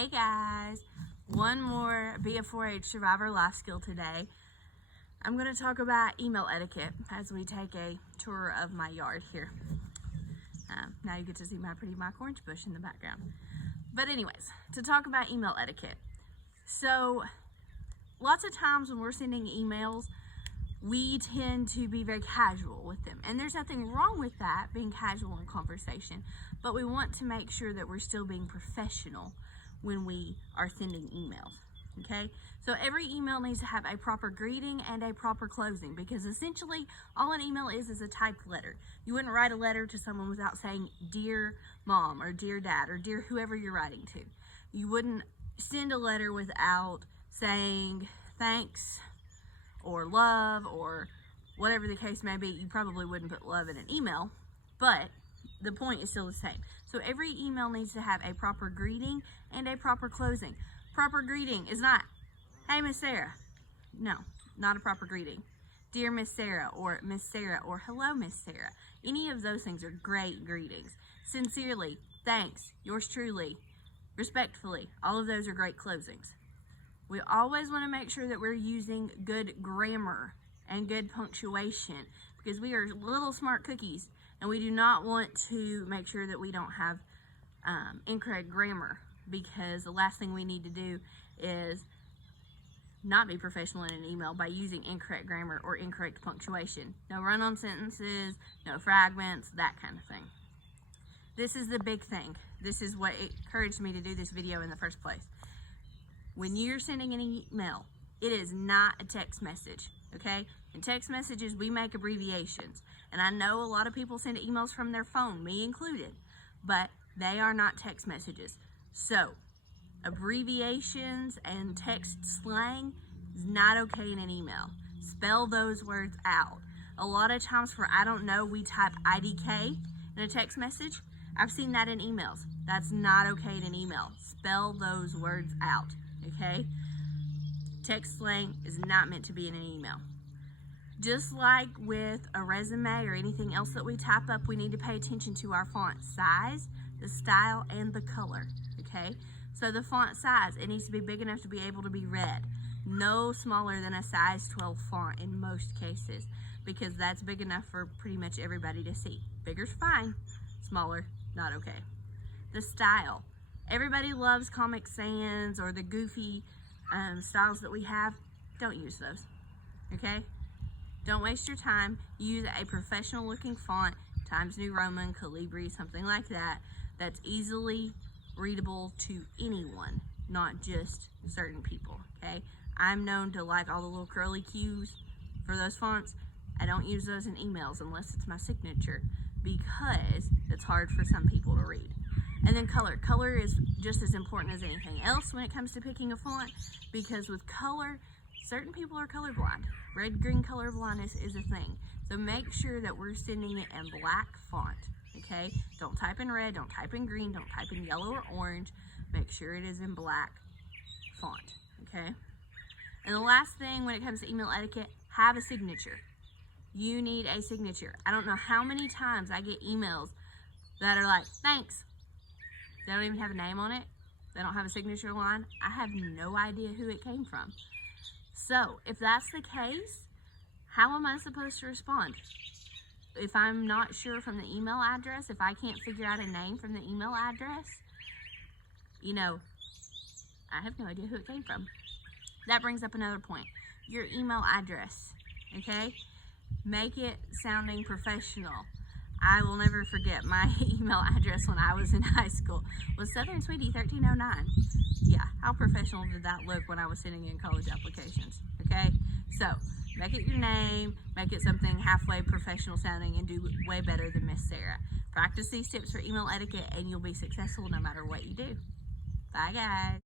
Hey guys, one more Be a 4-H Survivor life skill today. I'm going to talk about email etiquette as we take a tour of my yard here. Now you get to see my pretty mock orange bush in the background. But anyways, to talk about email etiquette. So lots of times when we're sending emails, we tend to be very casual with them. And there's nothing wrong with that, being casual in conversation. But we want to make sure that we're still being professional when we are sending emails, okay? So every email needs to have a proper greeting and a proper closing, because essentially all an email is a typed letter. You wouldn't write a letter to someone without saying, "Dear Mom," or "Dear Dad," or "Dear whoever you're writing to." You wouldn't send a letter without saying thanks or love or whatever the case may be. You probably wouldn't put love in an email, but the point is still the same. So every email needs to have a proper greeting and a proper closing. Proper greeting is not, "Hey, Miss Sarah." No, not a proper greeting. "Dear Miss Sarah," or "Miss Sarah," or "Hello, Miss Sarah." Any of those things are great greetings. "Sincerely," "Thanks," "Yours truly," "Respectfully," all of those are great closings. We always want to make sure that we're using good grammar and good punctuation, because we are little smart cookies and we do not want to make sure that we don't have incorrect grammar, because the last thing we need to do is not be professional in an email by using incorrect grammar or incorrect punctuation. No run-on sentences, no fragments, that kind of thing. This is the big thing. This is what encouraged me to do this video in the first place. When you're sending an email, it is not a text message, okay? In text messages, we make abbreviations. And I know a lot of people send emails from their phone, me included, but they are not text messages. So, abbreviations and text slang is not okay in an email. Spell those words out. A lot of times for "I don't know," we type IDK in a text message. I've seen that in emails. That's not okay in an email. Spell those words out, okay? Text slang is not meant to be in an email. Just like with a resume or anything else that we type up, we need to pay attention to our font size, the style, and the color, okay? So the font size, it needs to be big enough to be able to be read. No smaller than a size 12 font in most cases, because that's big enough for pretty much everybody to see. Bigger's fine, smaller, not okay. The style. Everybody loves Comic Sans or the goofy styles that we have. Don't use those, okay? Don't waste your time. Use a professional looking font, Times New Roman, Calibri, something like that, that's easily readable to anyone, not just certain people, okay? I'm known to like all the little curly cues for those fonts. I don't use those in emails unless it's my signature, because it's hard for some people to read. And then color. Color is just as important as anything else when it comes to picking a font, because with color, certain people are colorblind. Red-green color blindness is a thing. So make sure that we're sending it in black font, okay? Don't type in red, don't type in green, don't type in yellow or orange. Make sure it is in black font, okay? And the last thing when it comes to email etiquette, have a signature. You need a signature. I don't know how many times I get emails that are like, "Thanks." They don't even have a name on it. They don't have a signature line. I have no idea who it came from. So, if that's the case, how am I supposed to respond? If I'm not sure from the email address, if I can't figure out a name from the email address, I have no idea who it came from. That brings up another point. Your email address, okay? Make it sounding professional. I will never forget my email address when I was in high school was Southern Sweetie 1309. Yeah, how professional did that look when I was sending in college applications, okay? So, make it your name, make it something halfway professional sounding, and do way better than Miss Sarah. Practice these tips for email etiquette and you'll be successful no matter what you do. Bye, guys.